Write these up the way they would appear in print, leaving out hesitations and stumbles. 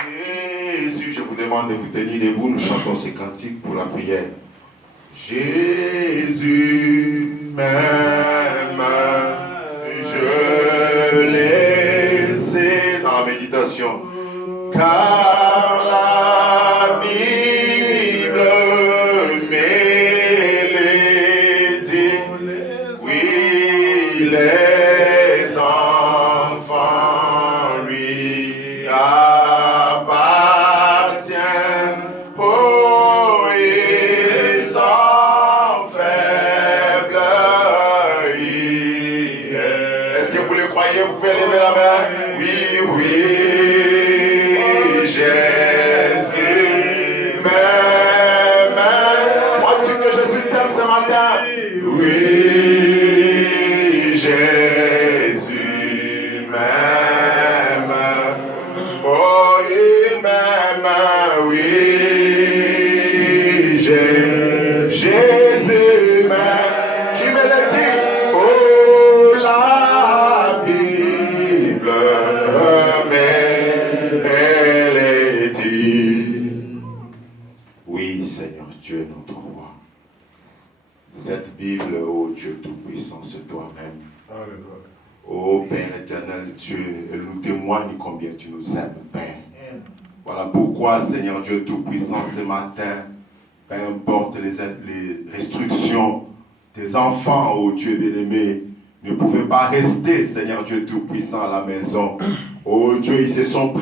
Jésus, je vous demande de vous tenir debout, nous chantons ces cantiques pour la prière. Jésus m'aime, je l'ai sais dans la méditation, car la Bible me dit, oui, les enfants lui appartiennent. Oh, ils sont faibles. Est-ce que vous le croyez? Vous pouvez lever la main? Oui, oui, Jésus m'aime. Crois-tu que Jésus t'aime ce matin? Oui, Jésus m'aime. Oh, il m'aime, oui, Jésus m'aime. Qui me l'a dit? Oh, la Bible elle est dit. Oui, Seigneur Dieu, notre roi. Cette Bible, oh Dieu Tout-Puissant, c'est toi-même. Oh Père éternel Dieu, elle nous témoigne combien tu nous aimes, Père. Voilà pourquoi, Seigneur Dieu Tout-Puissant, ce matin, peu importe les restrictions, tes enfants, oh Dieu bien-aimé, ne pouvaient pas rester, Seigneur Dieu Tout-Puissant, à la maison. Oh Dieu, ils se sont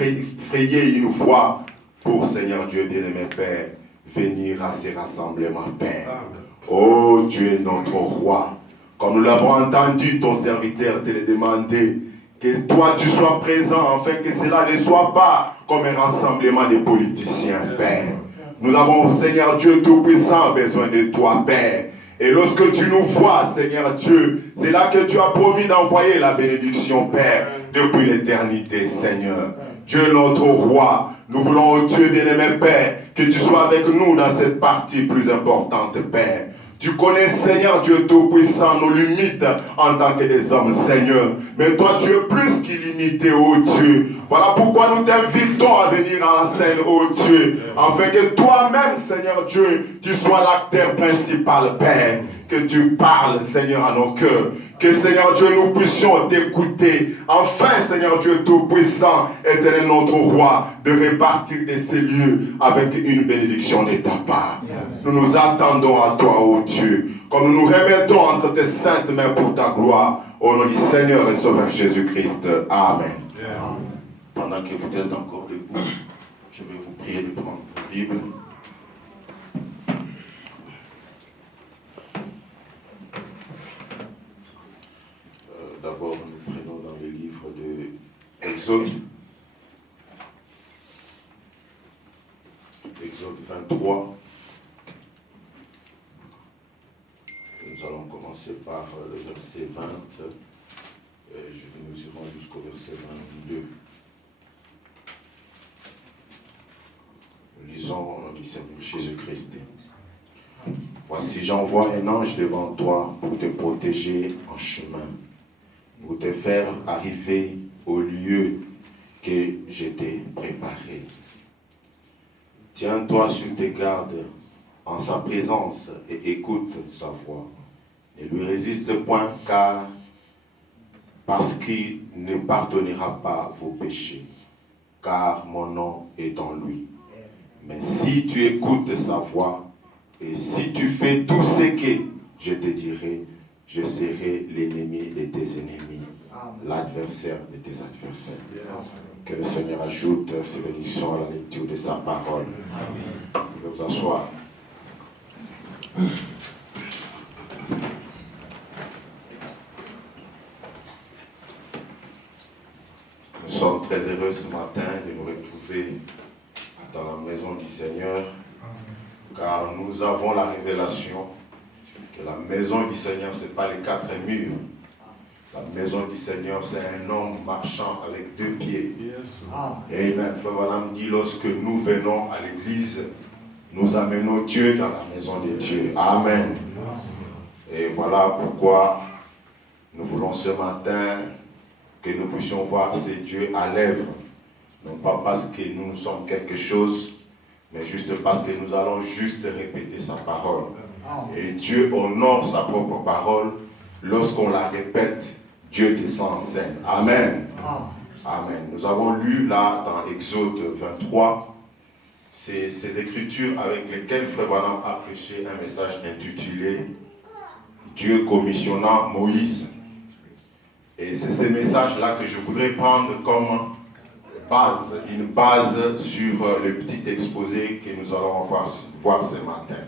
frayés une fois pour, Seigneur Dieu bien-aimé, Père, venir à ces rassemblements, Père. Oh Dieu, notre roi, comme nous l'avons entendu, ton serviteur te le demander, que toi tu sois présent, afin que cela ne soit pas comme un rassemblement de politiciens, Père. Nous avons, Seigneur Dieu Tout-Puissant, besoin de toi, Père. Et lorsque tu nous vois, Seigneur Dieu, c'est là que tu as promis d'envoyer la bénédiction, Père, depuis l'éternité, Seigneur. Dieu notre roi, nous voulons, oh Dieu bien-aimé, Père, que tu sois avec nous dans cette partie plus importante, Père. Tu connais, Seigneur Dieu Tout-Puissant, nos limites en tant que des hommes, Seigneur. Mais toi, tu es plus qu'illimité, oh Dieu. Voilà pourquoi nous t'invitons à venir en scène, oh Dieu. Afin que toi-même, Seigneur Dieu, tu sois l'acteur principal, Père. Que tu parles, Seigneur, à nos cœurs. Que, Seigneur Dieu, nous puissions t'écouter. Enfin, Seigneur Dieu Tout-Puissant, éternel notre roi, de répartir de ces lieux avec une bénédiction de ta part. Nous nous attendons à toi, ô Dieu, comme nous nous remettons entre tes saintes mains pour ta gloire. Au nom du Seigneur et Sauveur Jésus-Christ. Amen. Pendant que vous êtes encore debout, je vais vous prier de prendre votre Bible. D'abord, nous prenons dans le livre de Exode. Exode 23. Nous allons commencer par le verset 20. Nous irons jusqu'au verset 22. Lisons au nom du Seigneur Jésus-Christ. Voici, j'envoie un ange devant toi pour te protéger en chemin, pour te faire arriver au lieu que je t'ai préparé. Tiens-toi sur tes gardes en sa présence et écoute sa voix. Ne lui résiste point, parce qu'il ne pardonnera pas vos péchés, car mon nom est en lui. Mais si tu écoutes sa voix, et si tu fais tout ce que je te dirai, je serai l'ennemi de tes ennemis l'adversaire de tes adversaires. Que le Seigneur ajoute ses bénédictions à la lecture de sa parole. Vous pouvez vous asseoir. Nous sommes très heureux ce matin de nous retrouver dans la maison du Seigneur, car nous avons la révélation que la maison du Seigneur, ce n'est pas les quatre murs. La maison du Seigneur, c'est un homme marchant avec deux pieds. Amen. Frère Branham dit, lorsque nous venons à l'église, nous amenons Dieu dans la maison de Dieu. Amen. Et voilà pourquoi nous voulons ce matin que nous puissions voir ces dieux à l'œuvre. Non pas parce que nous sommes quelque chose, mais juste parce que nous allons juste répéter sa parole. Et Dieu honore sa propre parole. Lorsqu'on la répète, Dieu descend en scène. Amen. Amen. Nous avons lu là dans Exode 23 ces écritures avec lesquelles Frère Branham a prêché un message intitulé Dieu commissionnant Moïse. Et c'est ce message-là que je voudrais prendre comme base, une base sur le petit exposé que nous allons voir ce matin.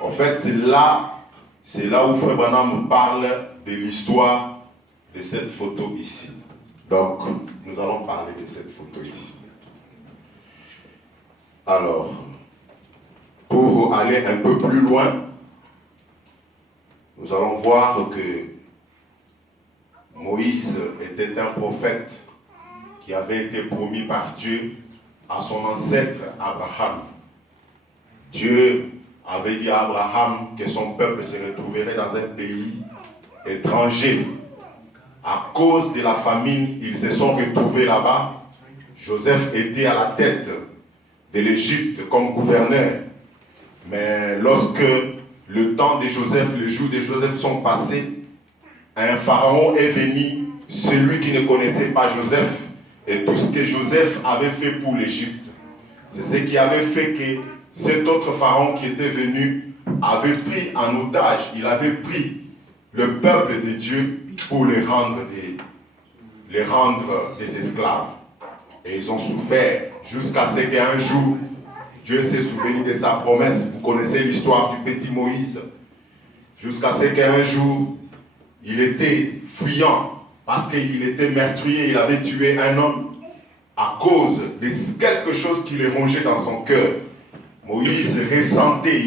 En fait, là, c'est là où Frère Branham parle de l'histoire de cette photo ici. Donc, nous allons parler de cette photo ici. Alors, pour aller un peu plus loin, nous allons voir que Moïse était un prophète qui avait été promis par Dieu à son ancêtre Abraham. Dieu avait dit à Abraham que son peuple se retrouverait dans un pays étranger. À cause de la famine, ils se sont retrouvés là-bas. Joseph était à la tête de l'Égypte comme gouverneur. Mais lorsque le temps de Joseph, les jours de Joseph sont passés, un pharaon est venu, celui qui ne connaissait pas Joseph, et tout ce que Joseph avait fait pour l'Égypte. C'est ce qui avait fait que cet autre pharaon qui était venu avait pris en otage, il avait pris le peuple de Dieu pour les rendre des esclaves. Et ils ont souffert jusqu'à ce qu'un jour, Dieu s'est souvenu de sa promesse. Vous connaissez l'histoire du petit Moïse. Jusqu'à ce qu'un jour, il était fuyant parce qu'il était meurtrier, il avait tué un homme à cause de quelque chose qui le rongeait dans son cœur. Moïse ressentait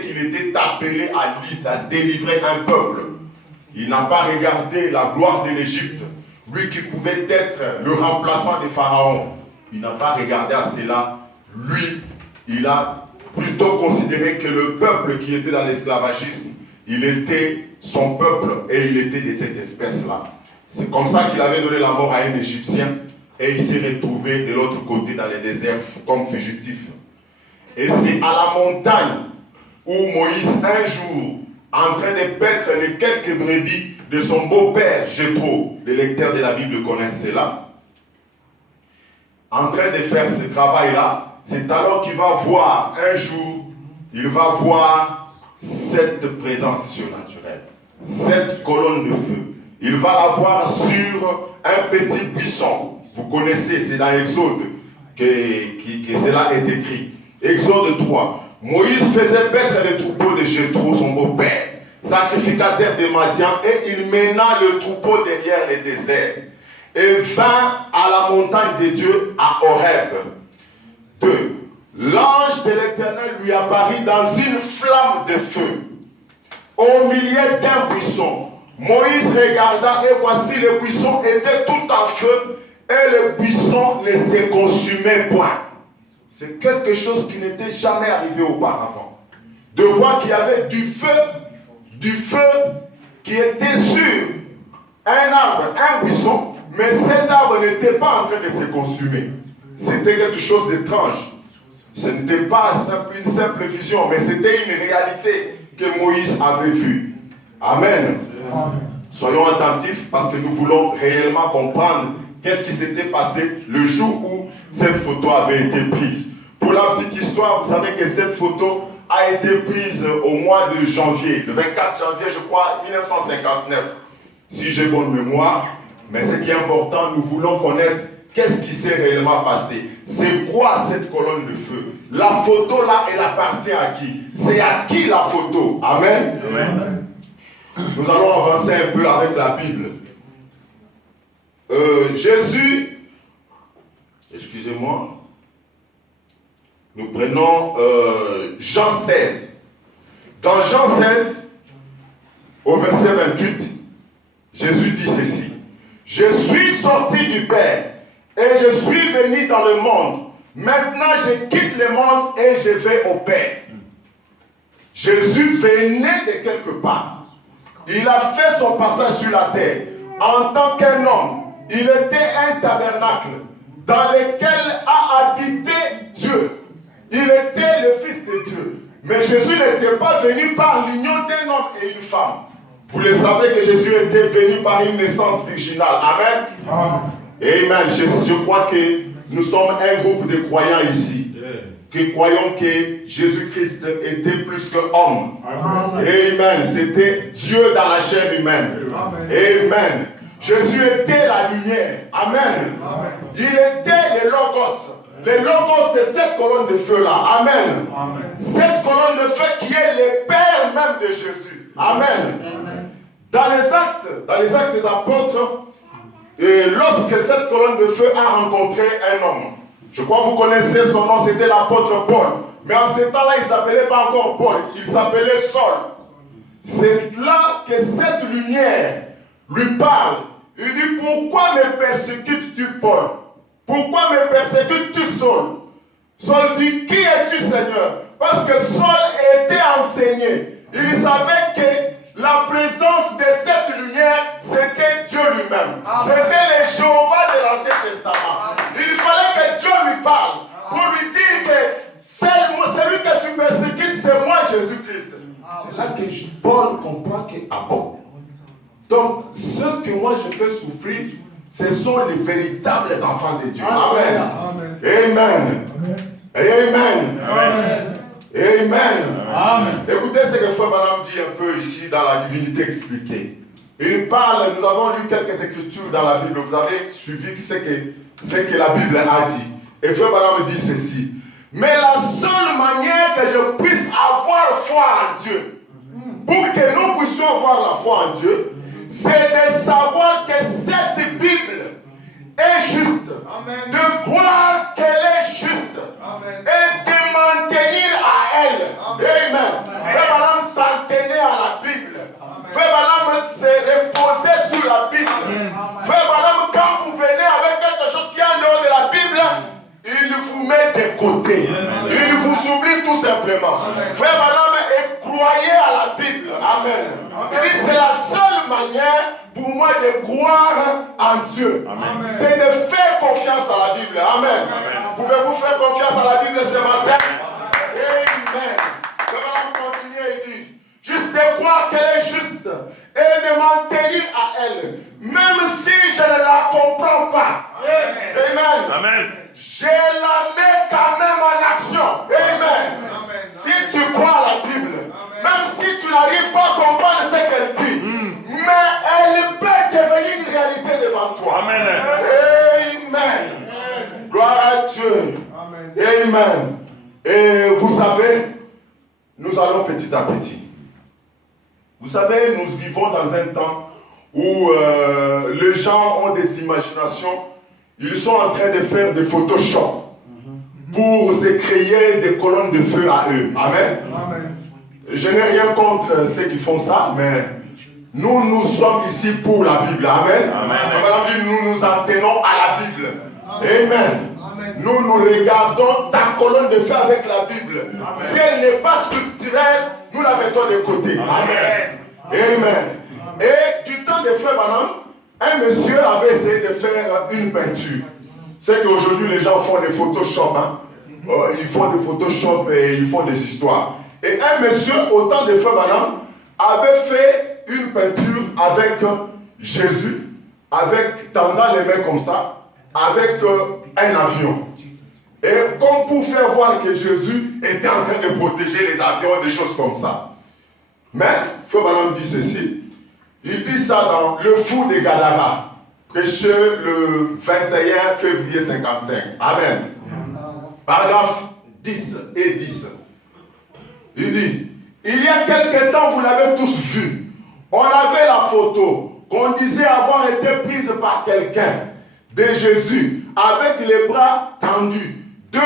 qu'il était appelé à délivrer un peuple. Il n'a pas regardé la gloire de l'Égypte, lui qui pouvait être le remplaçant des pharaons. Il n'a pas regardé à cela. Lui, il a plutôt considéré que le peuple qui était dans l'esclavagisme, il était son peuple et il était de cette espèce-là. C'est comme ça qu'il avait donné la mort à un Égyptien et il s'est retrouvé de l'autre côté dans le désert comme fugitif. Et c'est à la montagne où Moïse, un jour, en train de paître les quelques brebis de son beau-père Jéthro, les lecteurs de la Bible connaissent cela, en train de faire ce travail-là, c'est alors qu'il va voir, un jour, il va voir cette présence surnaturelle, cette colonne de feu. Il va la voir sur un petit buisson. Vous connaissez, c'est dans Exode que cela est écrit. Exode 3. Moïse faisait paître les troupeaux de Jéthro, son beau-père, sacrificateur de Madian, et il mena le troupeau derrière le désert et vint à la montagne de Dieu à Horeb. 2. L'ange de l'Éternel lui apparut dans une flamme de feu au milieu d'un buisson. Moïse regarda et voici le buisson était tout en feu et le buisson ne se consumait point. C'est quelque chose qui n'était jamais arrivé auparavant. De voir qu'il y avait du feu qui était sur un arbre, un buisson, mais cet arbre n'était pas en train de se consumer. C'était quelque chose d'étrange. Ce n'était pas une simple vision, mais c'était une réalité que Moïse avait vue. Amen. Amen. Soyons attentifs parce que nous voulons réellement comprendre qu'est-ce qui s'était passé le jour où cette photo avait été prise. Pour la petite histoire, vous savez que cette photo a été prise au mois de janvier, le 24 janvier, je crois, 1959. si j'ai bonne mémoire, mais ce qui est important, nous voulons connaître qu'est-ce qui s'est réellement passé. C'est quoi cette colonne de feu? La photo là, elle appartient à qui? C'est à qui la photo? Amen. Amen. Nous allons avancer un peu avec la Bible. Jésus, excusez-moi, nous prenons Jean 16. Dans Jean 16, au verset 28, Jésus dit ceci. Je suis sorti du Père et je suis venu dans le monde. Maintenant, je quitte le monde et je vais au Père. Jésus venait de quelque part. Il a fait son passage sur la terre. En tant qu'un homme, il était un tabernacle dans lequel a habité Dieu. Il était le Fils de Dieu. Mais Jésus n'était pas venu par l'union d'un homme et une femme. Vous le savez que Jésus était venu par une naissance virginale. Amen. Amen. Je crois que nous sommes un groupe de croyants ici, qui croyons que Jésus-Christ était plus qu'homme. Amen. C'était Dieu dans la chair humaine. Amen. Jésus était la lumière. Amen. Il était le Logos. Le Logos, c'est cette colonne de feu-là. Amen. Cette colonne de feu qui est le Père même de Jésus. Amen. Dans les actes des apôtres, lorsque cette colonne de feu a rencontré un homme, je crois que vous connaissez son nom, c'était l'apôtre Paul. Mais en ce temps-là, il ne s'appelait pas encore Paul, il s'appelait Saul. C'est là que cette lumière lui parle. Il dit, pourquoi me persécutes-tu, Paul? Pourquoi me persécutes-tu, Saul? Saul dit, qui es-tu, Seigneur? Parce que Saul était enseigné. Il savait que la présence de cette lumière, c'était Dieu lui-même. C'était le Jéhovah de l'Ancien Testament. Il fallait que Dieu lui parle pour lui dire que celui que tu persécutes, c'est moi, Jésus-Christ. C'est là que Paul comprend que, ah bon? Donc, ceux que moi je fais souffrir, ce sont les véritables enfants de Dieu. Amen. Amen. Amen. Amen. Amen. Amen. Écoutez ce que Frère Branham dit un peu ici dans la divinité expliquée. Il parle, nous avons lu quelques écritures dans la Bible, vous avez suivi ce que la Bible a dit. Et Frère Branham dit ceci. Mais la seule manière que je puisse avoir foi en Dieu, pour que nous puissions avoir la foi en Dieu, c'est de savoir que cette Bible est juste, amen, de croire qu'elle est juste, amen, et de maintenir à elle. Amen. Frère Branham s'en tenait à la Bible. Frère Branham s'est reposé sur la Bible. Frère Branham, quand vous venez avec quelque chose qui est en dehors de la Bible, il vous met de côté. Il vous oublie tout simplement. Frère Branham, croyez à la Bible. Amen. Il dit, c'est la seule manière pour moi de croire en Dieu. C'est de faire confiance à la Bible. Amen. Pouvez-vous faire confiance à la Bible ce matin? Amen. Frère Branham continue et dit, juste de croire qu'elle est juste et de m'en tenir à elle, même si je ne la comprends pas. Amen. Amen. Je la mets quand même en action. Amen. Amen. Si tu crois à la Bible, même si tu n'arrives pas à comprendre ce qu'elle dit, mais elle peut devenir une réalité devant toi. Amen. Amen. Gloire à Dieu. Amen. Amen. Et vous savez, nous allons petit à petit. Vous savez, nous vivons dans un temps où les gens ont des imaginations. Ils sont en train de faire des Photoshop pour se créer des colonnes de feu à eux. Amen. Amen. Je n'ai rien contre ceux qui font ça, mais nous sommes ici pour la Bible. Amen. Amen. Nous nous en tenons à la Bible. Amen. Amen. Nous regardons ta colonne de feu avec la Bible. Amen. Si elle n'est pas scripturelle, nous la mettons de côté. Amen. Amen. Amen. Et du temps de Frère Branham, un monsieur avait essayé de faire une peinture. C'est qu'aujourd'hui les gens font des Photoshop. Ils font des Photoshop et ils font des histoires. Et un monsieur, au temps de Frère Branham, avait fait une peinture avec Jésus, avec tendant les mains comme ça, avec un avion. Et comme pour faire voir que Jésus était en train de protéger les avions, des choses comme ça. Mais, Frère Branham dit ceci. Il dit ça dans Le Fou de Gadara, prêché le 21 février 55. Amen. Paragraphe 10 et 10. Il dit, il y a quelque temps, vous l'avez tous vu, on avait la photo qu'on disait avoir été prise par quelqu'un de Jésus avec les bras tendus, 2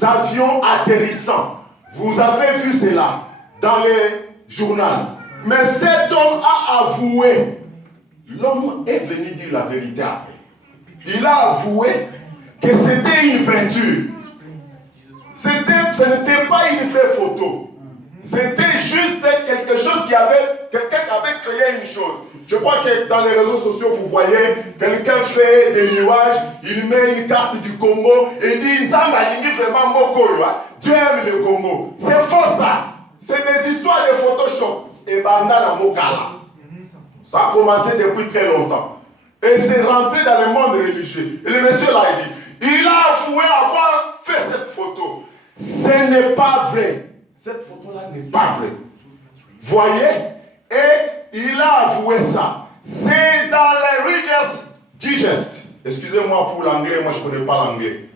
avions atterrissant. Vous avez vu cela dans les journaux. Mais cet homme a avoué, l'homme est venu dire la vérité après. Il a avoué que c'était une peinture. Ce n'était pas une vraie photo. C'était juste quelque chose quelqu'un qui avait créé une chose. Je crois que dans les réseaux sociaux, vous voyez, quelqu'un fait des nuages, il met une carte du Congo et dit, vraiment Dieu aime le Congo. C'est faux ça. C'est des histoires de Photoshop. Et Bandana Mokala. Ça a commencé depuis très longtemps. Et c'est rentré dans le monde religieux. Et le monsieur là, il a avoué avoir fait cette photo. Ce n'est pas vrai. Cette photo-là n'est pas vraie. Voyez? Et il a avoué ça. C'est dans les Reader's Digest. Excusez-moi pour l'anglais, moi je ne connais pas l'anglais.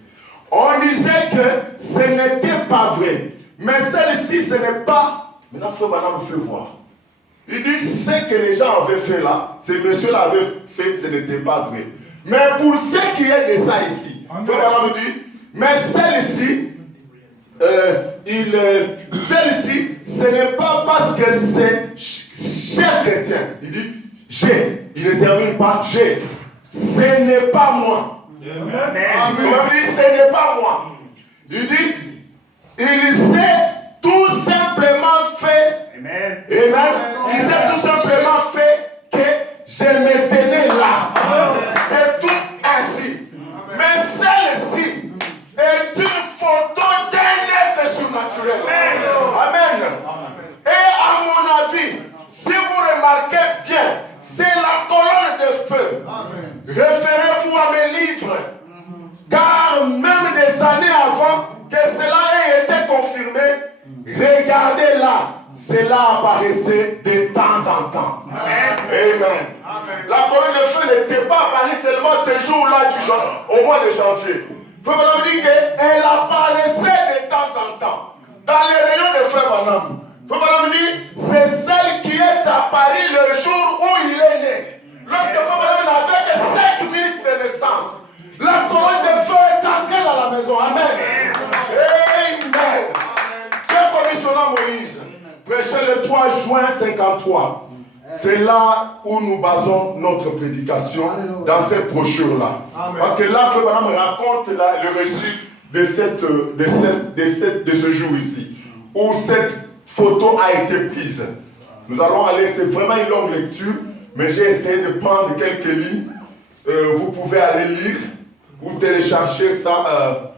On disait que ce n'était pas vrai. Mais celle-ci, ce n'est pas. Maintenant, Frère Branham me fait voir. Il dit, ce que les gens avaient fait là, ces messieurs-là avaient fait, ce n'était pas vrai. Mais pour ce qui est de ça ici, Frère Branham me dit, mais celle-ci, celle-ci, ce n'est pas parce que c'est cher chrétien. Il dit, il ne termine pas, ce n'est pas moi. Amen. Il dit, ce n'est pas moi. Il dit, il s'est tout simplement fait. Amen. Il s'est tout simplement fait que je me tenais là. C'est tout ainsi. Amen. Mais celle-ci est une photo d'un être surnaturel. Amen. Et à mon avis, si vous remarquez bien, c'est la colonne de feu. Référez-vous à mes livres. Car même des années avant que cela ait été confirmé, regardez là, cela apparaissait de temps en temps. Amen. Amen. La colonne de feu n'était pas apparue seulement ce jour-là au mois de janvier. Frère Branham dit qu'elle apparaissait de temps en temps dans les rayons de Frère Branham. Frère Branham dit c'est celle qui est apparue le jour où il est né. Lorsque Frère Branham n'avait que 5 minutes de naissance, la colonne de feu est entrée dans la maison. Amen. Amen. C'est commissionnant Moïse. Prêché le 3 juin 53. C'est là où nous basons notre prédication dans cette brochure-là. Parce que là, Frère Branham raconte le récit de ce jour ici, où cette photo a été prise. Nous allons aller, c'est vraiment une longue lecture, mais j'ai essayé de prendre quelques lignes. Vous pouvez aller lire ou télécharger ça,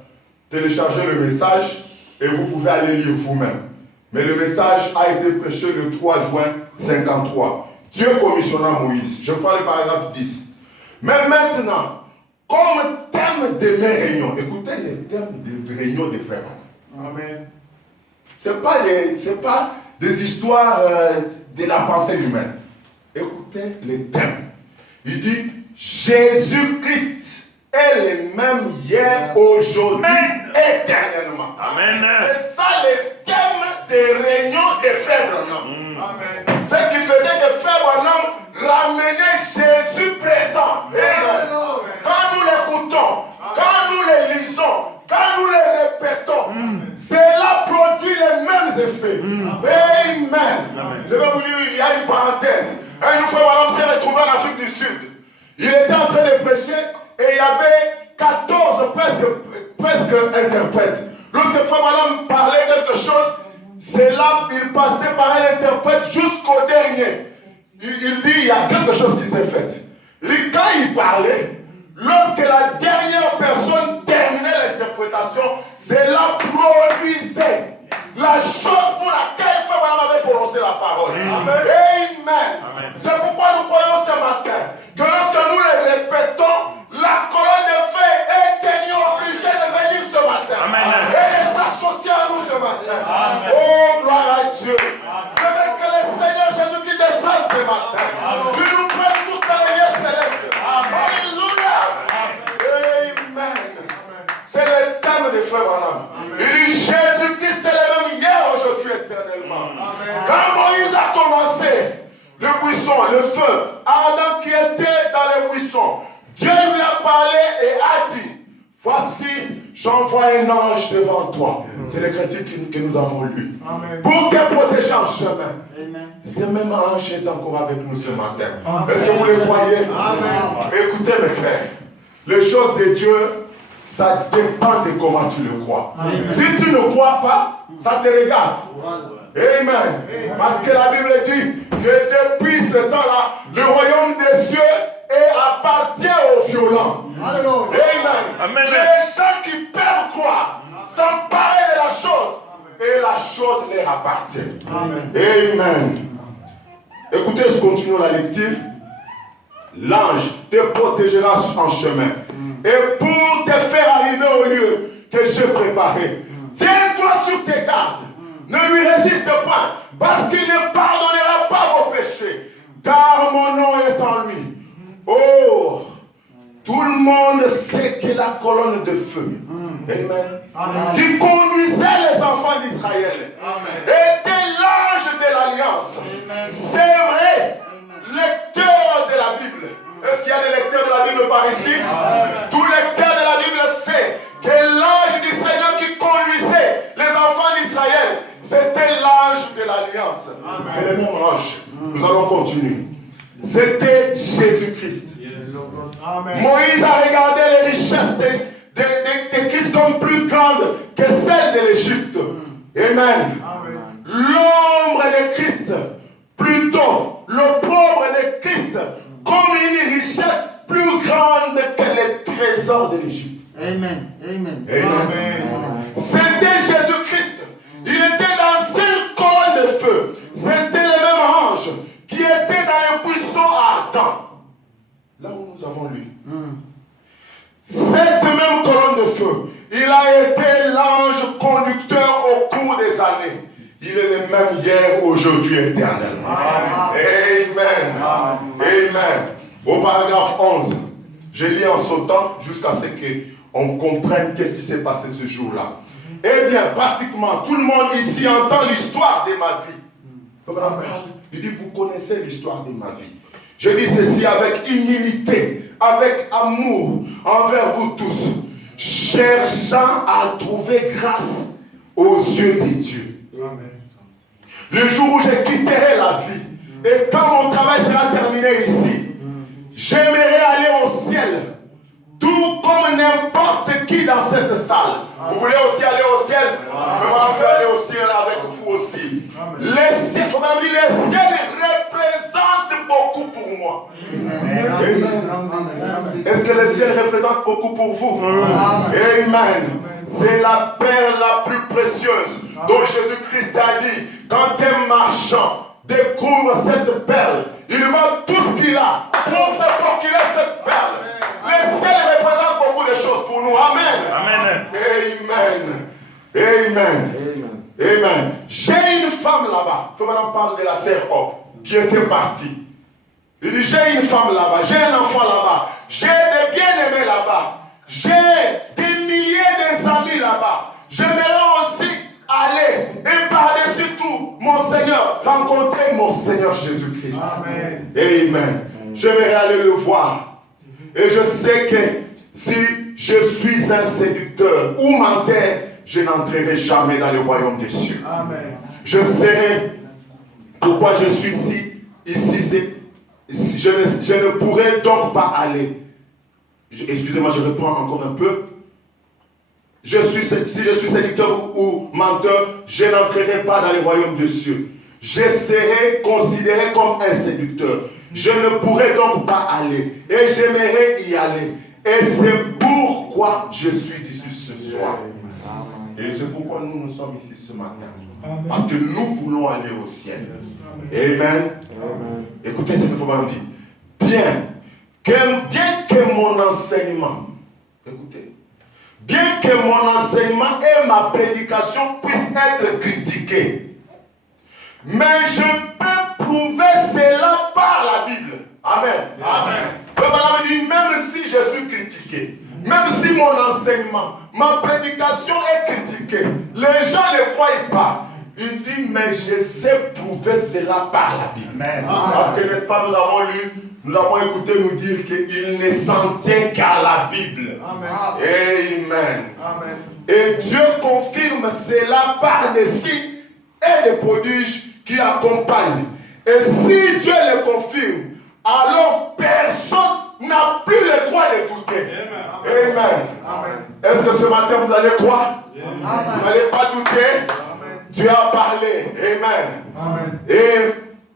télécharger le message et vous pouvez aller lire vous-même. Mais le message a été prêché le 3 juin 53. Dieu commissionna Moïse. Je prends le paragraphe 10. Mais maintenant, comme thème de mes réunions, écoutez les thèmes des réunions des frères. Amen. Ce n'est pas des histoires de la pensée humaine. Écoutez les thèmes. Il dit, Jésus-Christ est le même hier, aujourd'hui, éternellement. Amen. C'est ça le thème des réunions des frères Branham. Amen. Ce qui faisait que frère Branham ramenait Jésus présent. Amen. Quand nous l'écoutons, quand nous les lisons, quand nous les répétons, cela produit les mêmes effets. Amen. Je vais vous dire, il y a une parenthèse. Un frère Branham s'est retrouvé en Afrique du Sud. Il était en train de prêcher et il y avait 14 presque interprètes. Lorsque frère Branham parlait quelque chose, c'est là qu'il passait par un interprète jusqu'au dernier. Il dit, il y a quelque chose qui s'est fait. Quand il parlait, lorsque la dernière personne terminait l'interprétation, cela produisait la chose pour laquelle frère Branham avait prononcé la parole. Amen. C'est pourquoi nous croyons ce matin que lorsque nous les répétons, la colonne de feu est obligée de venir ce matin. Amen. Et de s'associer à nous ce matin. Amen. Oh, gloire à Dieu. Je veux que le Seigneur Jésus-Christ descende ce matin. Il dit Jésus-Christ est le même hier, aujourd'hui, éternellement. Quand Moïse a commencé le buisson, le feu, Adam qui était dans le buisson, Dieu lui a parlé et a dit, voici, j'envoie un ange devant toi. C'est le chrétien que nous avons lu. Pour te protéger en chemin. Ce même ange est encore avec nous ce matin. Est-ce que vous le croyez? Écoutez mes frères, les choses de Dieu, ça dépend de comment tu le crois. Si tu ne crois pas, ça te regarde. Amen. Parce que la Bible dit que depuis ce temps-là, le royaume des cieux appartient aux violents. Amen. Les gens qui peuvent croire s'emparer de la chose et la chose leur appartient. Amen. Écoutez, je continue la lecture. L'ange te protégera en chemin. Et pour te faire arriver au lieu que j'ai préparé, tiens-toi sur tes gardes. Ne lui résiste pas, parce qu'il ne pardonnera pas vos péchés, car mon nom est en lui. Oh, tout le monde sait que la colonne de feu, amen, qui conduisait les enfants d'Israël, était l'ange de l'alliance. C'est vrai, lecteur de la Bible. Est-ce qu'il y a des lecteurs de la Bible par ici? Tout lecteur de la Bible sait que l'ange du Seigneur qui conduisait les enfants d'Israël, c'était l'ange de l'alliance. C'est le même ange. Nous allons continuer. C'était Jésus-Christ. Moïse a regardé les richesses de Christ comme plus grandes que celles de l'Égypte. Amen. L'ombre de Christ, plutôt l'opprobre de Christ, comme une richesse plus grande que les trésors de l'Égypte. Amen. Amen. Amen. C'était Jésus-Christ. Il était dans une colonne de feu. C'était le même ange qui était dans le buisson ardent. Là où nous avons lu. Cette même colonne de feu, il a été l'ange conducteur au cours des années. Il est le même hier, aujourd'hui, éternellement. Amen. Amen. Au paragraphe 11, je lis en sautant jusqu'à ce qu'on comprenne qu'est-ce qui s'est passé ce jour-là. Eh bien, pratiquement tout le monde ici entend l'histoire de ma vie. Il dit, vous connaissez l'histoire de ma vie. Je dis ceci avec humilité, avec amour envers vous tous, cherchant à trouver grâce aux yeux de Dieu. Amen. Le jour où je quitterai la vie, et quand mon travail sera terminé ici, j'aimerais aller au ciel, tout comme n'importe qui dans cette salle. Vous voulez aussi aller au ciel? Je vais en faire aller au ciel avec vous aussi. Les ciels, les ciels représentent beaucoup pour moi. Amen. Est-ce que les ciels représentent beaucoup pour vous? Amen. C'est la perle la plus précieuse dont Jésus-Christ a dit, quand un marchand découvre cette perle, il vend tout ce qu'il a pour se procurer cette perle. Les ciels représentent beaucoup de choses pour nous. Amen. Amen. Amen. Amen. Amen. J'ai une femme là-bas. Faut qu'on parle de la sœur Hope qui était partie. Il dit, j'ai une femme là-bas, j'ai un enfant là-bas, j'ai des bien-aimés là-bas, j'ai des milliers d'amis là-bas. J'aimerais aussi aller et par-dessus tout, mon Seigneur, rencontrer mon Seigneur Jésus-Christ. Amen. Amen. J'aimerais aller le voir. Et je sais que si je suis un séducteur ou menteur, je n'entrerai jamais dans le royaume des cieux. Amen. Je sais pourquoi je suis ici. Je ne pourrais donc pas aller. Excusez-moi, je reprends encore un peu. Si je suis séducteur ou menteur, je n'entrerai pas dans le royaume des cieux. Je serai considéré comme un séducteur. Je ne pourrai donc pas aller. Et j'aimerais y aller. Et c'est pourquoi je suis ici ce soir. Et c'est pourquoi nous sommes ici ce matin. Parce que nous voulons aller au ciel. Amen. Écoutez ce que faut dire. Bien que mon enseignement, écoutez, bien que mon enseignement et ma prédication puissent être critiqués, mais je peux prouver cela par la Bible. Amen. Amen. Le Bible dit, même si je suis critiqué, Même si mon enseignement, ma prédication est critiquée, les gens ne croient pas. Il dit, mais je sais prouver cela par la Bible. Amen. Parce que, n'est-ce pas, nous avons lu, nous avons écouté nous dire qu'il ne s'en tient qu'à la Bible. Amen. Amen. Amen. Et Dieu confirme cela par des signes et des prodiges qui accompagnent. Et si Dieu le confirme, alors personne n'a plus le droit de douter. Amen. Amen. Est-ce que ce matin vous allez croire? Amen. Vous n'allez pas douter? Amen. Dieu a parlé. Amen. Amen.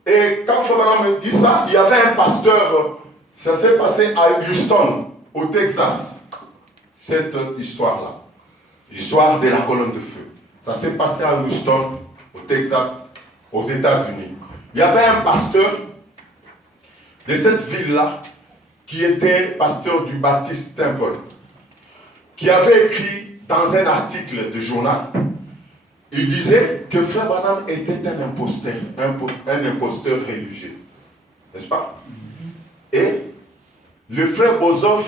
Et quand Frère me dit ça, il y avait un pasteur, ça s'est passé à Houston, au Texas, cette histoire-là. L'histoire de la colonne de feu. Ça s'est passé à Houston, au Texas, aux États-Unis. Il y avait un pasteur de cette ville-là qui était pasteur du Baptiste Temple, qui avait écrit dans un article de journal, il disait que Frère Branham était un imposteur religieux. N'est-ce pas? Et le frère Bozoff,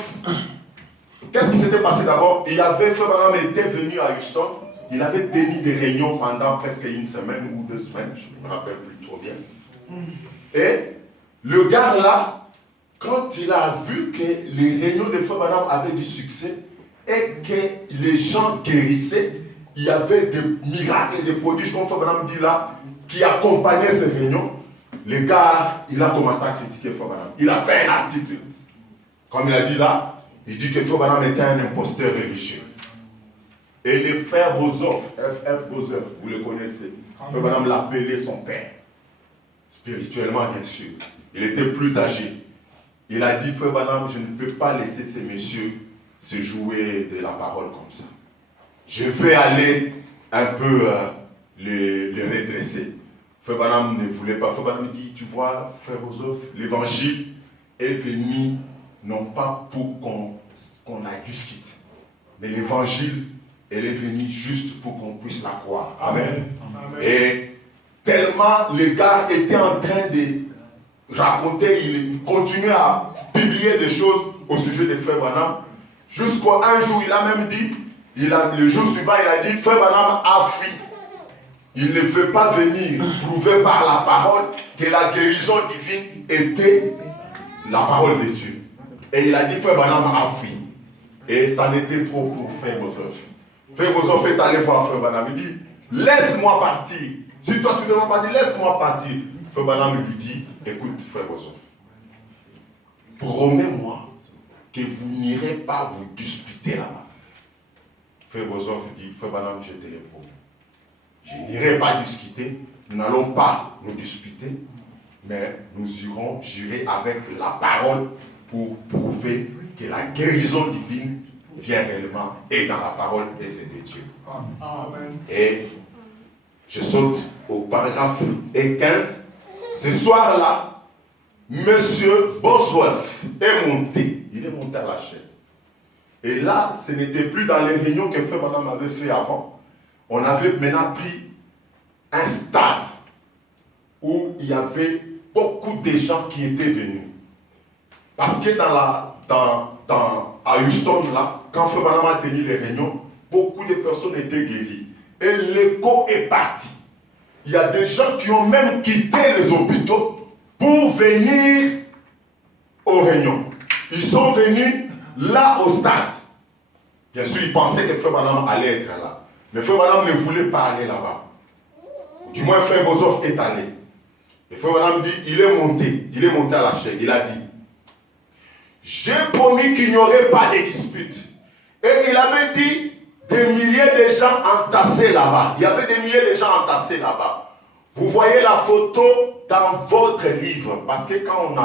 qu'est-ce qui s'était passé d'abord? Frère Branham était venu à Houston, il avait tenu des réunions pendant presque une semaine ou 2 semaines, je ne me rappelle plus trop bien. Et le gars là, quand il a vu que les réunions de Frère Branham avaient du succès et que les gens guérissaient, il y avait des miracles et des prodiges, comme Frère Branham dit là, qui accompagnaient ces réunions. Le gars, il a commencé à critiquer Frère Branham. Il a fait un article. Comme il a dit là, il dit que Frère Branham était un imposteur religieux. Et le frère Bozoff, F.F. Bozoff, vous le connaissez, Frère Branham l'appelait son père. Spirituellement, bien sûr. Il était plus âgé. Il a dit, Frère Branham, je ne peux pas laisser ces messieurs se jouer de la parole comme ça. Je vais aller un peu les redresser. Frère Branham ne voulait pas. Frère Branham dit, tu vois, Frère Bozoff, l'évangile est venu non pas pour qu'on en discute, mais l'évangile, elle est venue juste pour qu'on puisse la croire. Amen. Amen. Et tellement les gars étaient en train de raconter, il continuait à publier des choses au sujet de Frère Branham, jusqu'à un jour, il a même dit, le jour suivant, il a dit, Frère Branham a fui. Il ne veut pas venir prouver par la parole que la guérison divine était la parole de Dieu. Et il a dit, Frère Branham a fui. Et ça n'était trop pour Frère Bozoff. Frère Bozoff est allé voir Frère Branham. Il dit, laisse-moi partir. Si toi tu ne veux pas partir, laisse-moi partir. Frère Branham lui dit, écoute Frère Bozoff, promets-moi que vous n'irez pas vous disputer là-bas. Frère Bozoff dit, Frère Branham, je te le promets. Je n'irai pas discuter, nous n'allons pas nous disputer, mais j'irai avec la parole pour prouver que la guérison divine vient réellement et dans la parole et c'est de Dieu. Amen. Et je saute au paragraphe 15. Ce soir-là, Monsieur Bosworth est monté. Il est monté à la chaîne. Et là, ce n'était plus dans les réunions que Frère Branham avait fait avant. On avait maintenant pris un stade où il y avait beaucoup de gens qui étaient venus. Parce que à Houston, là, quand Frère Branham a tenu les réunions, beaucoup de personnes étaient guéries. Et l'écho est parti. Il y a des gens qui ont même quitté les hôpitaux pour venir aux réunions. Ils sont venus là au stade. Bien sûr, ils pensaient que Frère Branham allait être là. Mais Frère Branham ne voulait pas aller là-bas. Du moins, Frère Bozoff est allé. Et Frère Branham dit, il est monté à la chaîne. Il a dit, j'ai promis qu'il n'y aurait pas de dispute. Et il avait dit, des milliers de gens entassés là-bas. Il y avait des milliers de gens entassés là-bas. Vous voyez la photo dans votre livre. Parce que quand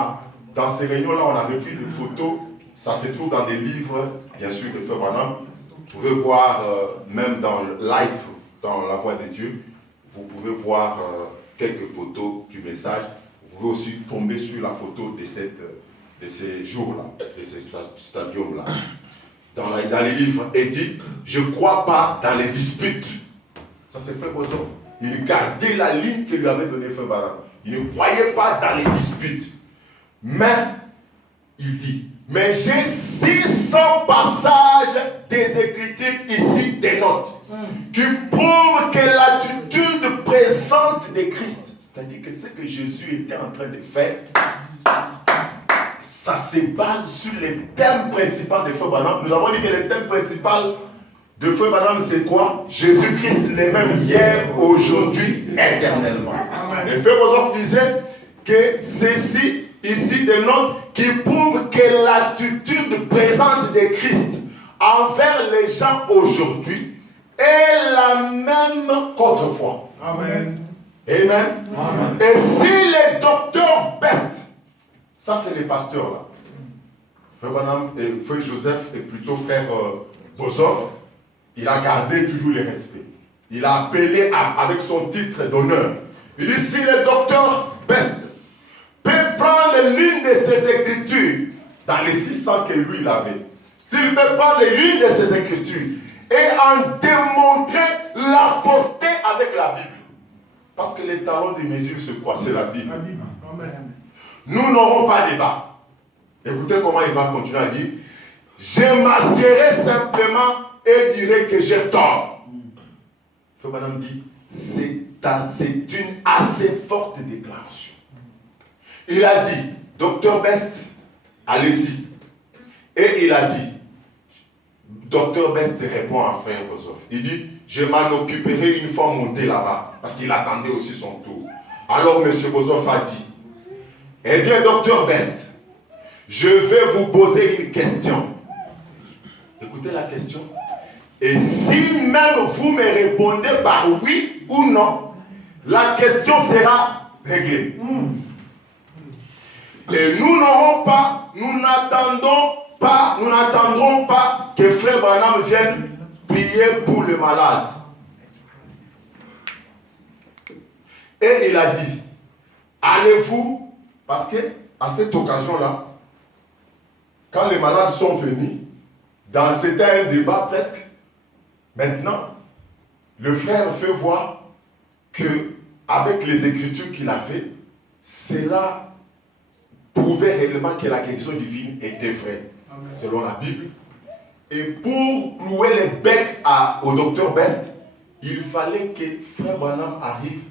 dans ces réunions-là, on avait pris des photos. Ça se trouve dans des livres, bien sûr, de Frère Branham. Vous pouvez voir, même dans Life, dans La Voix de Dieu, vous pouvez voir quelques photos du message. Vous pouvez aussi tomber sur la photo de ces jours-là, de ces stadiums-là. Dans les livres, il dit, je ne crois pas dans les disputes. Ça c'est Frère Bozoff. Il gardait la ligne que lui avait donnée Frère Branham. Il ne croyait pas dans les disputes. Mais, il dit, Mais j'ai 600 passages des Écritures ici, des notes, qui prouvent que l'attitude présente de Christ, c'est-à-dire que ce que Jésus était en train de faire, ça se base sur les thèmes principaux de Frère Branham. Nous avons dit que le thème principal de Frère Branham, c'est quoi? Jésus-Christ, le même hier, aujourd'hui, éternellement. Et Frère Branham disait que ceci, ici, des notes qui prouvent que l'attitude présente de Christ envers les gens aujourd'hui est la même qu'autrefois. Amen. Amen. Amen. Et si les docteurs Best, ça c'est les pasteurs là, Frère Branham et Frère Joseph et plutôt Frère Bosov, il a gardé toujours le respect. Il a appelé avec son titre d'honneur. Il dit si le docteur Best peut prendre l'une de ses écritures dans les 600 que lui il avait, s'il peut prendre l'une de ses écritures et en démontrer la fausseté avec la Bible, parce que les talons de mesure c'est quoi? C'est la Bible. Amen. Nous n'aurons pas de débat. Écoutez comment il va continuer à dire. Je m'assierai simplement et dirai que j'ai tort. Frère Branham dit, c'est une assez forte déclaration. Il a dit, Docteur Best, allez-y. Et il a dit, Docteur Best répond à Frère Bosov. Il dit, je m'en occuperai une fois monté là-bas, parce qu'il attendait aussi son tour. Alors M. Bosov a dit, eh bien, Docteur Best, je vais vous poser une question. Écoutez la question. Et si même vous me répondez par oui ou non, la question sera réglée. Et nous n'attendrons pas que Frère Branham vienne prier pour le malade. Et il a dit, allez-vous, parce que à cette occasion-là, quand les malades sont venus, c'était un débat presque. Maintenant, le frère fait voir que avec les écritures qu'il avait, cela prouvait réellement que la guérison divine était vraie, selon la Bible. Et pour clouer les becs au docteur Best, il fallait que Frère Branham arrive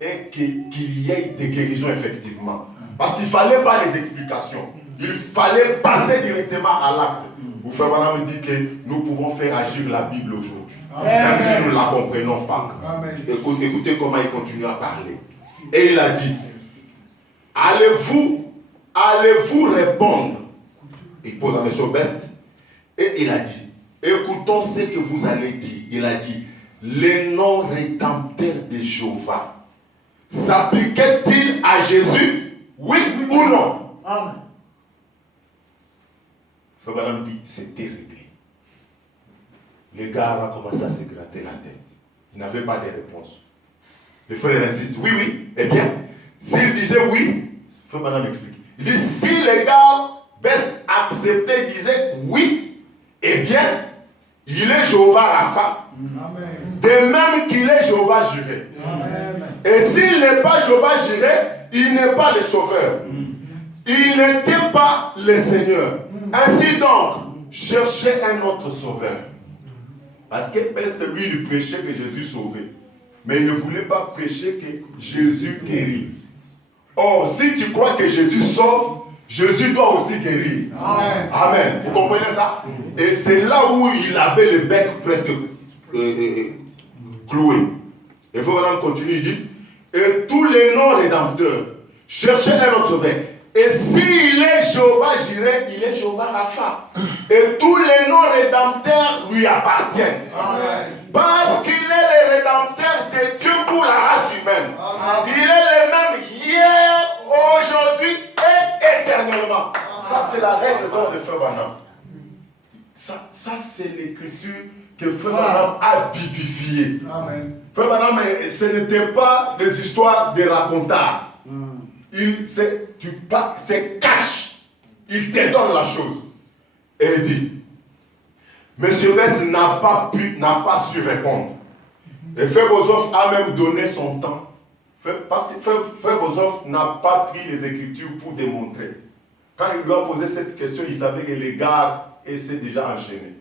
et qu'il y ait des guérisons effectivement. Parce qu'il ne fallait pas les explications. Il fallait passer directement à l'acte. Où Frère Branham dit que nous pouvons faire agir la Bible aujourd'hui. Même si nous ne la comprenons pas. Écoutez comment il continue à parler. Et il a dit, allez-vous répondre? Il pose à M. Best. Et il a dit, écoutons ce que vous allez dire. Il a dit, les noms rédempteurs de Jéhovah s'appliquait-il à Jésus? Oui ou non? Amen. Frère Branham dit, c'était réglé. Le gars a commencé à se gratter la tête. Il n'avait pas de réponse. Le frère insiste, oui. Eh bien, s'il disait oui, Frère Branham explique. Il dit, si les gars Best acceptait, disait oui, eh bien, il est Jéhovah Rapha. De même qu'il est Jéhovah Jireh. Et s'il n'est pas Jéhovah Jireh, il n'est pas le sauveur. Il n'était pas le Seigneur. Ainsi donc, cherchez un autre sauveur. Parce que Best, lui, il prêchait que Jésus sauvait. Mais il ne voulait pas prêcher que Jésus guérit. Or, si tu crois que Jésus sauve, Jésus doit aussi guérir. Amen. Amen. Vous comprenez ça? Et c'est là où il avait le bec presque cloué. Et vous maintenant continue, il dit, et tous les noms rédempteurs, cherchez un autre sauveur. Et s'il est Jéhovah Jireh, il est Jéhovah Rapha. Et tous les noms rédempteurs lui appartiennent. Amen. Parce qu'il est le rédempteur de Dieu pour la race humaine. Amen. Il est le même hier, aujourd'hui et éternellement. Ça, c'est la règle d'or de Frère Branham. Ça c'est l'écriture que Frère Branham a vivifiée. Frère Branham, ce n'était pas des histoires de racontars. C'est cash. Il te donne la chose. Et il dit, Monsieur Best n'a pas su répondre. Et Frère Bosov a même donné son temps. Parce que Frère Bosov n'a pas pris les Écritures pour démontrer. Quand il lui a posé cette question, il savait que les gars étaient déjà enchaînés.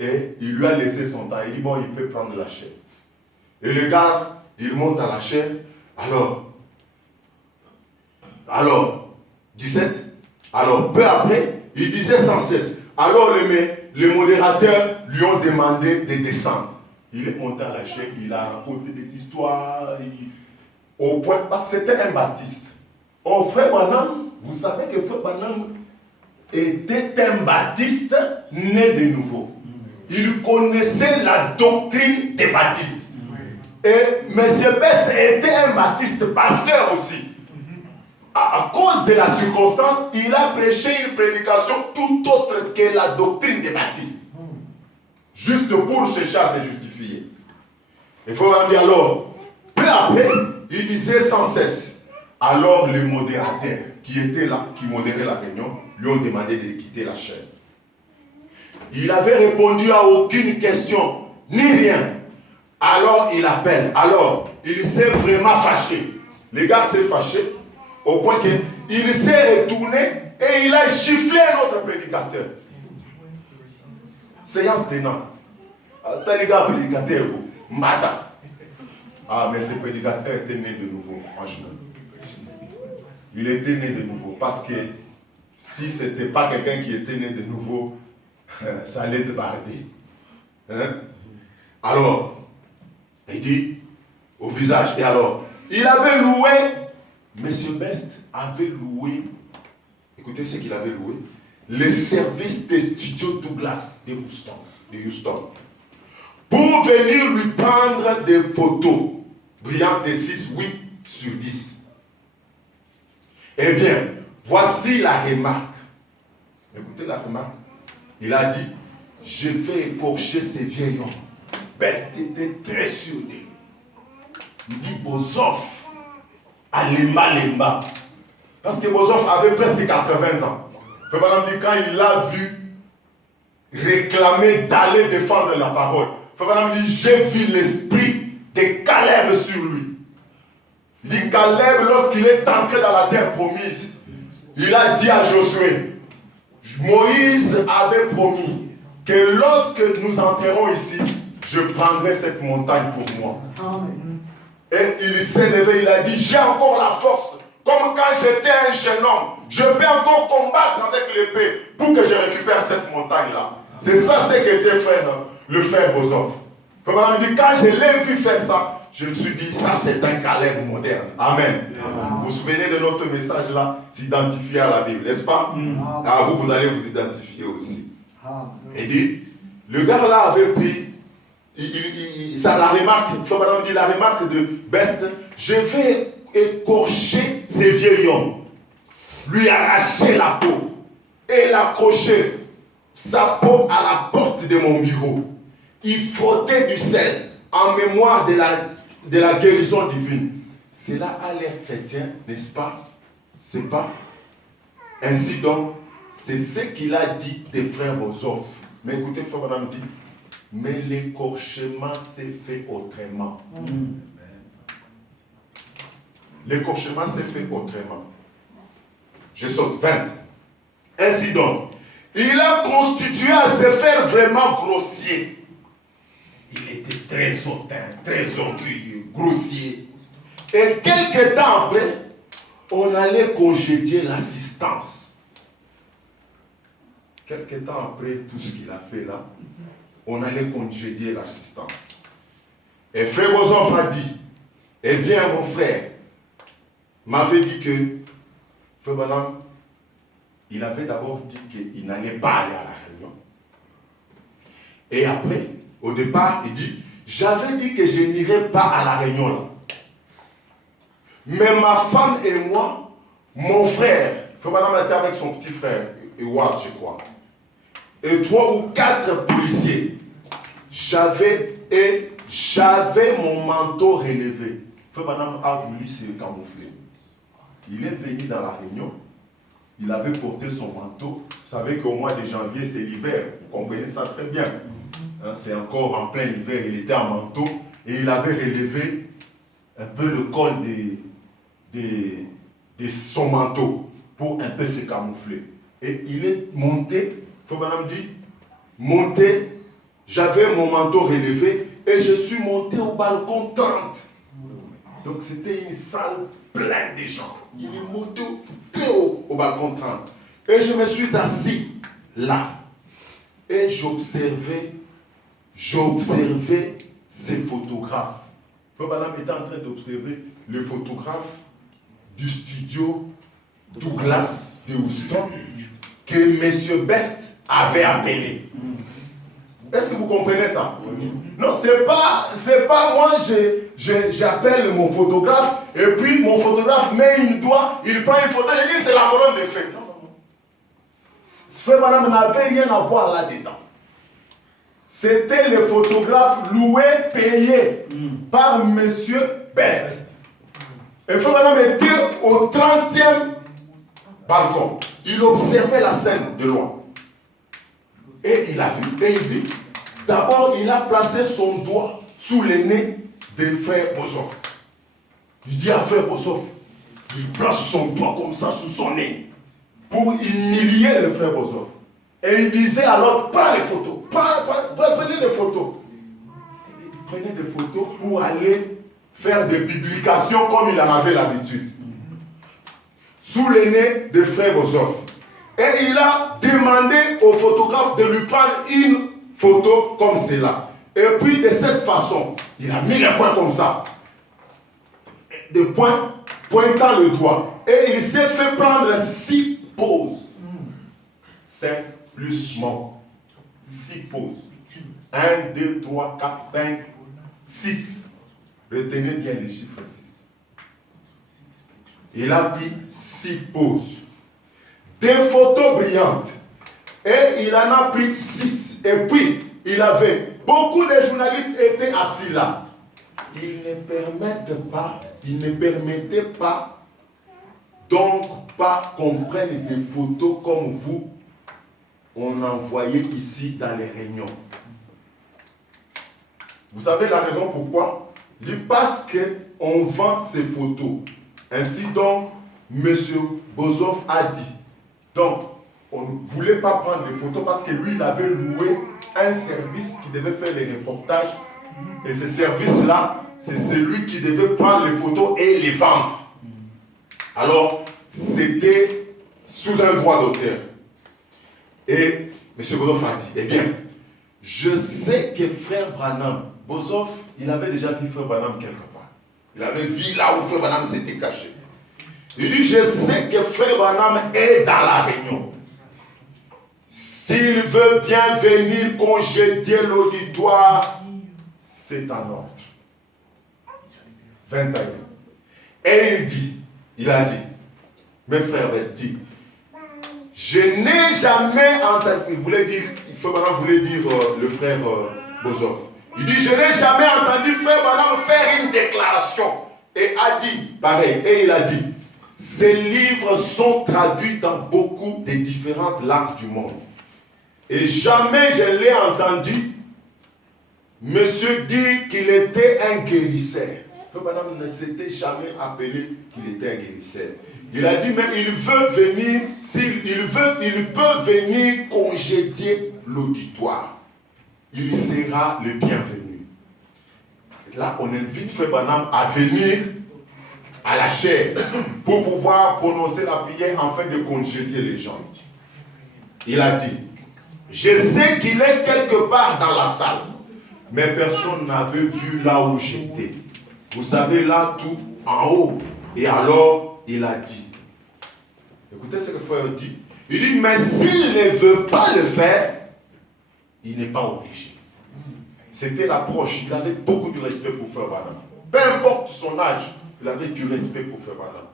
Et il lui a laissé son temps. Il dit, bon, il peut prendre la chair. Et le gars, il monte à la chair. Alors, 17. Alors, peu après, il disait sans cesse. Alors, les modérateurs lui ont demandé de descendre. Il est monté à la chair, il a raconté des histoires. Au point, parce que c'était un baptiste. Oh, frère Branham, vous savez que frère Branham était un baptiste né de nouveau. Il connaissait la doctrine des baptistes. Et M. Best était un baptiste pasteur aussi. À cause de la circonstance, il a prêché une prédication tout autre que la doctrine des baptistes. Juste pour chercher à se justifier. Il faut dire alors, peu après, il disait sans cesse. Alors les modérateurs qui étaient là, qui modéraient la réunion, lui ont demandé de quitter la chaire. Il avait répondu à aucune question, ni rien. Alors il appelle. Alors, il s'est vraiment fâché. Le gars s'est fâché au point qu'il s'est retourné et il a giflé un autre prédicateur. Séance tenante. Les gars, prédicateur, Mata. Ah, mais ce prédicateur était né de nouveau, franchement. Il était né de nouveau. Parce que si ce n'était pas quelqu'un qui était né de nouveau, ça allait te barder. Hein? Alors, il dit au visage. Et alors, il avait loué, M. Best avait loué, écoutez ce qu'il avait loué, les services des studios Douglas de Houston, pour venir lui prendre des photos brillantes de 6, 8 sur 10. Eh bien, voici la remarque. Écoutez la remarque. Il a dit, je vais écorcher ces vieils hommes. Best était très sûr de lui. Il dit, Bozoff, Alema. Parce que Bozoff avait presque 80 ans. Madame dit, quand il l'a vu réclamer d'aller défendre la parole, Madame dit, j'ai vu l'esprit de Caleb sur lui. Il dit, Caleb, lorsqu'il est entré dans la terre promise, il a dit à Josué, Moïse avait promis que lorsque nous entrerons ici, je prendrai cette montagne pour moi. Amen. Et il s'est levé, il a dit, j'ai encore la force. Comme quand j'étais un jeune homme, je peux encore combattre avec l'épée pour que je récupère cette montagne-là. C'est ça ce qu'était le frère Bozoff. Il me dit, quand je l'ai vu faire ça, je me suis dit, ça c'est un Caleb moderne. Amen. Vous vous souvenez de notre message là, s'identifier à la Bible, n'est-ce pas? Ah, vous allez vous identifier aussi. Et dit, le gars là avait pris, ça la remarque, Madame dit la remarque de Best, je vais écorcher ces vieils hommes, lui arracher la peau et l'accrocher sa peau à la porte de mon bureau. Il frottait du sel en mémoire de la guérison divine. Cela a l'air chrétien, n'est-ce pas? C'est pas. Ainsi donc, c'est ce qu'il a dit des frères Bozoff. Mais écoutez, frère Madame dit, mais l'écorchement s'est fait autrement. L'écorchement s'est fait autrement. Je saute 20. Ainsi donc, il a constitué à se faire vraiment grossier. Il était très hautain, très orgueilleux, grossier. Et quelques temps après, on allait congédier l'assistance. Quelques temps après tout ce qu'il a fait là, on allait congédier l'assistance. Et frère Bozoff a dit, eh bien mon frère, m'avait dit que, frère Branham, il avait d'abord dit qu'il n'allait pas aller à la réunion. Et après, au départ, il dit, j'avais dit que je n'irais pas à la réunion là. Mais ma femme et moi, mon frère, frère Branham était avec son petit frère, Ewart, je crois, et 3 ou 4 policiers, j'avais mon manteau relevé. Frère Branham a voulu se camoufler. Il est venu dans la réunion, il avait porté son manteau. Vous savez qu'au mois de janvier, c'est l'hiver. Vous comprenez ça très bien. Hein, c'est encore en plein hiver, il était en manteau et il avait relevé un peu le col de son manteau. pour un peu se camoufler. Et il est monté, Frère Branham dit, monté, j'avais mon manteau relevé et je suis monté au balcon 30. Donc c'était une salle pleine de gens. Il est monté très haut au balcon 30. Et je me suis assis là. Et j'observais ces photographes. Frère Branham était en train d'observer le photographe du studio Douglas de Houston que M. Best avait appelé. Est-ce que vous comprenez ça? Non, c'est pas moi, j'appelle mon photographe et puis mon photographe met une doigt, il prend une photo, je dis c'est la colonne de feu. Non. Frère Branham n'avait rien à voir là-dedans. C'était le photographe loué, payé par M. Best. Et Frère Branham était au 30e balcon. Il observait la scène de loin. Et il a vu, et il dit, d'abord il a placé son doigt sous le nez de frère Bosov. Il dit à frère Bosov, il place son doigt comme ça sous son nez pour humilier le frère Bosov. Et il disait alors, prends les photos, prenez des photos. Prenez des photos pour aller faire des publications comme il en avait l'habitude. Sous le nez de frère Bosov. Et il a demandé au photographe de lui prendre une photo comme celle-là. Et puis de cette façon, il a mis les points comme ça. Des points pointant le doigt. Et il s'est fait prendre 6 poses. 5 plus mort. 6 poses. 1, 2, 3, 4, 5, 6. Retenez bien les chiffres 6. Il a pris 6 poses. Des photos brillantes. Et il en a pris 6. Et puis, il avait, beaucoup de journalistes étaient assis là. Il ne permettait pas, donc pas qu'on prenne des photos comme vous, on envoyait ici dans les réunions. Vous savez la raison pourquoi? Parce qu'on vend ces photos. Ainsi donc, M. Bosov a dit. Donc, on ne voulait pas prendre les photos parce que lui, il avait loué un service qui devait faire les reportages. Et ce service-là, c'est celui qui devait prendre les photos et les vendre. Alors, c'était sous un droit d'auteur. Et M. Bosov a dit, eh bien, je sais que frère Branham, Bosov, il avait déjà vu frère Branham quelque part. Il avait vu là où frère Branham s'était caché. Il dit, je sais que frère Branham est dans la réunion. S'il veut bien venir congédier l'auditoire, c'est en ordre. 21. Et il a dit, mes frères, dit, je n'ai jamais entendu, il voulait dire, frère Branham voulait dire le frère Bosov. Il dit, je n'ai jamais entendu frère Branham faire une déclaration. Et a dit, pareil, et il a dit, ces livres sont traduits dans beaucoup de différentes langues du monde. Et jamais je l'ai entendu, monsieur dire qu'il était un guérisseur. Frère Branham ne s'était jamais appelé qu'il était un guérisseur. Il a dit, mais il veut venir, il peut venir congédier l'auditoire. Il sera le bienvenu. Là, on invite Frère Branham à venir à la chair pour pouvoir prononcer la prière afin de congédier les gens. Il a dit, je sais qu'il est quelque part dans la salle, mais personne n'avait vu là où j'étais. Vous savez, là, tout en haut. Et alors, il a dit, écoutez ce que le frère dit. Il dit, mais s'il ne veut pas le faire, il n'est pas obligé. C'était l'approche. Il avait beaucoup de respect pour frère Branham. Peu importe son âge, il avait du respect pour frère Branham.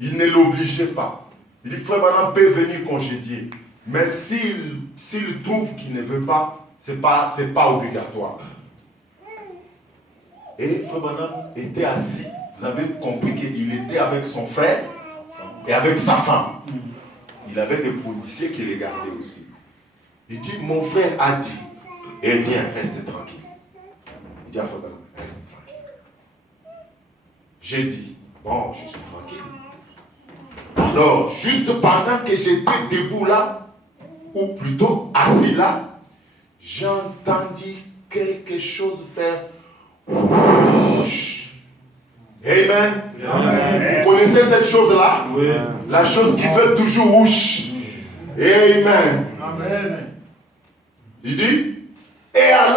Il ne l'obligeait pas. Il dit, frère Branham peut venir congédier. Mais s'il trouve qu'il ne veut pas, ce n'est pas obligatoire. Et frère Branham était assis. Vous avez compris qu'il était avec son frère et avec sa femme. Il avait des policiers qui les gardaient aussi. Il dit, mon frère a dit, eh bien, reste tranquille. Il dit à frère Branham, reste tranquille. J'ai dit, bon, je suis tranquille. Alors, juste pendant que j'étais debout là, ou plutôt assis là, j'ai entendu quelque chose faire. Amen. Vous connaissez cette chose-là? Oui. La chose qui fait toujours ouch. Amen. Amen. Il dit, et alors